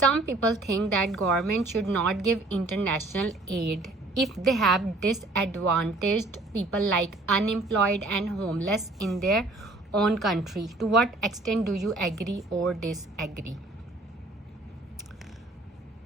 some people think that government should not give international aid if they have disadvantaged people like unemployed and homeless in their own country. To what extent do you agree or disagree?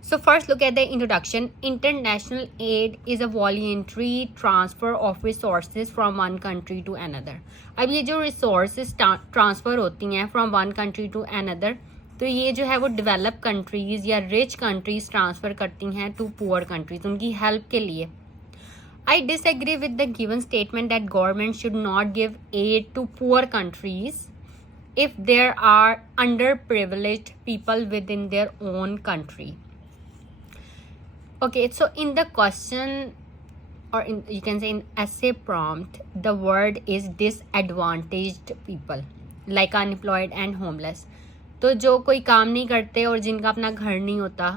So first look at the introduction. International aid is a voluntary transfer of resources from one country to another. अब ये जो resources transfer होती हैं from one country to another, तो ये जो है वो डेवलप कंट्रीज या रिच कंट्रीज ट्रांसफ़र करती हैं टू पुअर कंट्रीज उनकी हेल्प के लिए. I disagree with the given statement that government should not give aid to poor countries if there are underprivileged people within their own country. Okay, so in the question, or you can say in essay prompt, the word is disadvantaged people like unemployed and homeless. तो जो कोई काम नहीं करते और जिनका अपना घर नहीं होता,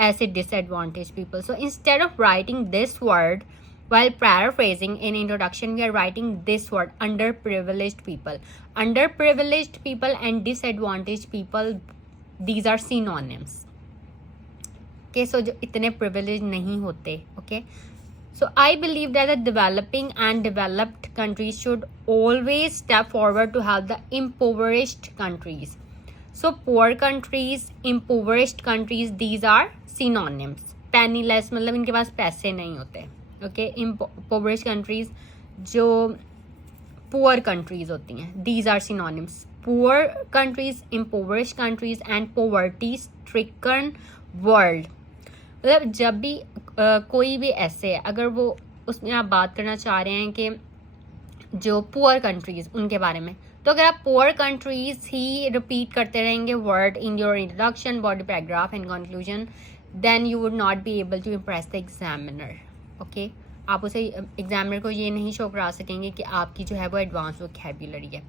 ऐसे disadvantaged people. So instead of writing this word, while paraphrasing in introduction, we are writing this word, underprivileged people. Underprivileged people and disadvantaged people, these are synonyms. Okay, so जो इतने privileged नहीं होते. Okay, so I believe that the developing and developed countries should always step forward to help the impoverished countries. So poor countries, impoverished countries, these are synonyms. Penniless मतलब इनके पास पैसे नहीं होते. Okay, impoverished countries जो poor countries होती हैं, these are synonyms. Poor countries, impoverished countries and poverty stricken world. मतलब जब भी कोई भी ऐसे अगर वो उसमें आप बात करना चाह रहे हैं कि जो पुअर कंट्रीज़ उनके बारे में, तो अगर आप पुअर कंट्रीज़ ही रिपीट करते रहेंगे word in your introduction, body paragraph and conclusion, then you would not be able to impress the examiner. Okay, आप उसे एग्जामिनर को ये नहीं शो करा सकेंगे कि आपकी जो है वो एडवांस वोकैबुलरी है.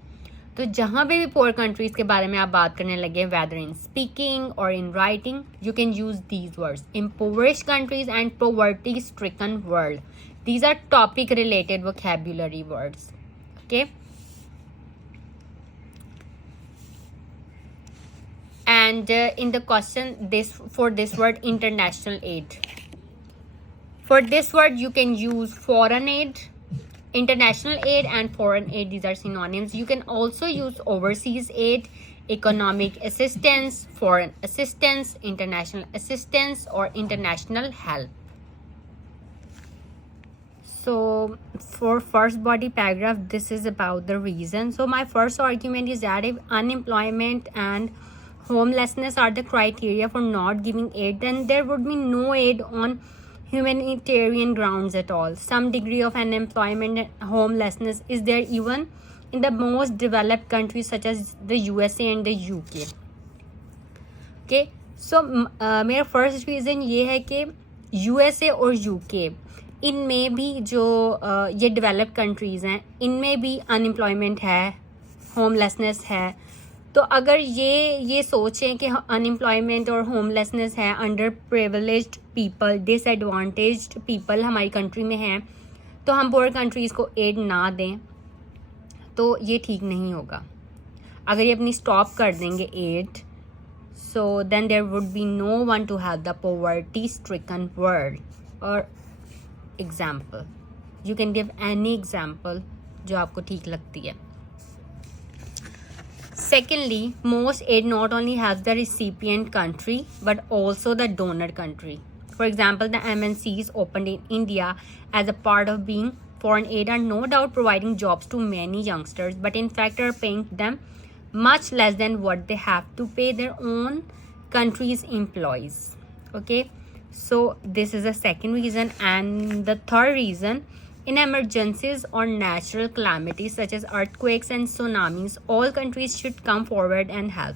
तो जहाँ पे भी पुअर कंट्रीज़ के बारे में आप बात करने लगे, वेदर इन स्पीकिंग और in writing, you can use these words, impoverished countries and poverty stricken world. These are topic related vocabulary words. Okay, and in the question, this for this word international aid, for this word you can use foreign aid, international aid and foreign aid, these are synonyms. You can also use overseas aid, economic assistance, foreign assistance, international assistance or international help. So for first body paragraph, this is about the reason. So my first argument is that if unemployment and homelessness are the criteria for not giving aid, then there would be no aid on humanitarian grounds at all. Some degree of unemployment and homelessness is there even in the most developed countries such as the USA and the UK. Okay, so मेरा first reason ये है कि USA और UK इनमें भी जो ये developed countries हैं, इनमें भी अनएम्प्लॉयमेंट है, होमलेसनेस है. तो अगर ये सोचें कि अनएम्प्लॉयमेंट और होमलेसनेस है, under privileged people, disadvantaged people हमारी कंट्री में हैं, तो हम पुअर कंट्रीज़ को एड ना दें, तो ये ठीक नहीं होगा. अगर ये अपनी स्टॉप कर देंगे aid, so then there would be no one to help the poverty stricken world. और example, you can give any example जो आपको ठीक लगती है. Secondly, most aid not only helps the recipient country but also the donor country. For example, the MNCs opened in India as a part of being foreign aid are no doubt providing jobs to many youngsters, but in fact are paying them much less than what they have to pay their own country's employees. Okay, so this is the second reason. And the third reason, in emergencies or natural calamities such as earthquakes and tsunamis, all countries should come forward and help.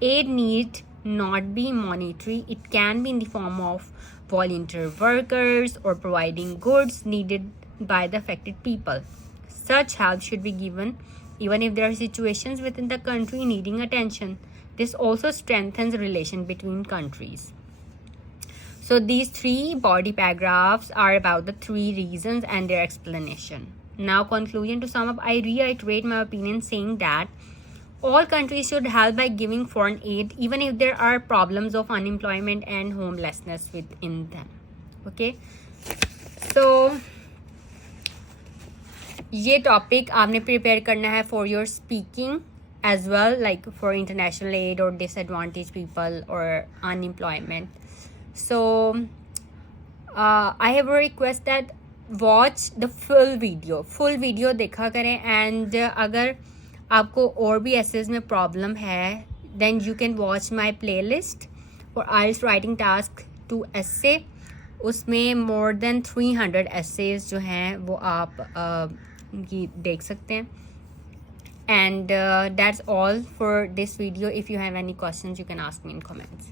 Aid need not be monetary. It can be in the form of volunteer workers or providing goods needed by the affected people. Such help should be given even if there are situations within the country needing attention. This also strengthens relation between countries. So these three body paragraphs are about the three reasons and their explanation. Now conclusion, to sum up, I reiterate my opinion saying that all countries should help by giving foreign aid even if there are problems of unemployment and homelessness within them. Okay, so ये topic आपने prepare करना है for your speaking as well, like for international aid और disadvantage people और unemployment. So I have a request that watch the full video देखा करें. And अगर आपको और भी एसेज में प्रॉब्लम है then you can watch my playlist for IELTS writing task 2 essay. उसमें मोर देन 300 essays जो हैं वो आप ये देख सकते हैं. And that's all for this video. If you have any questions you can ask me in comments.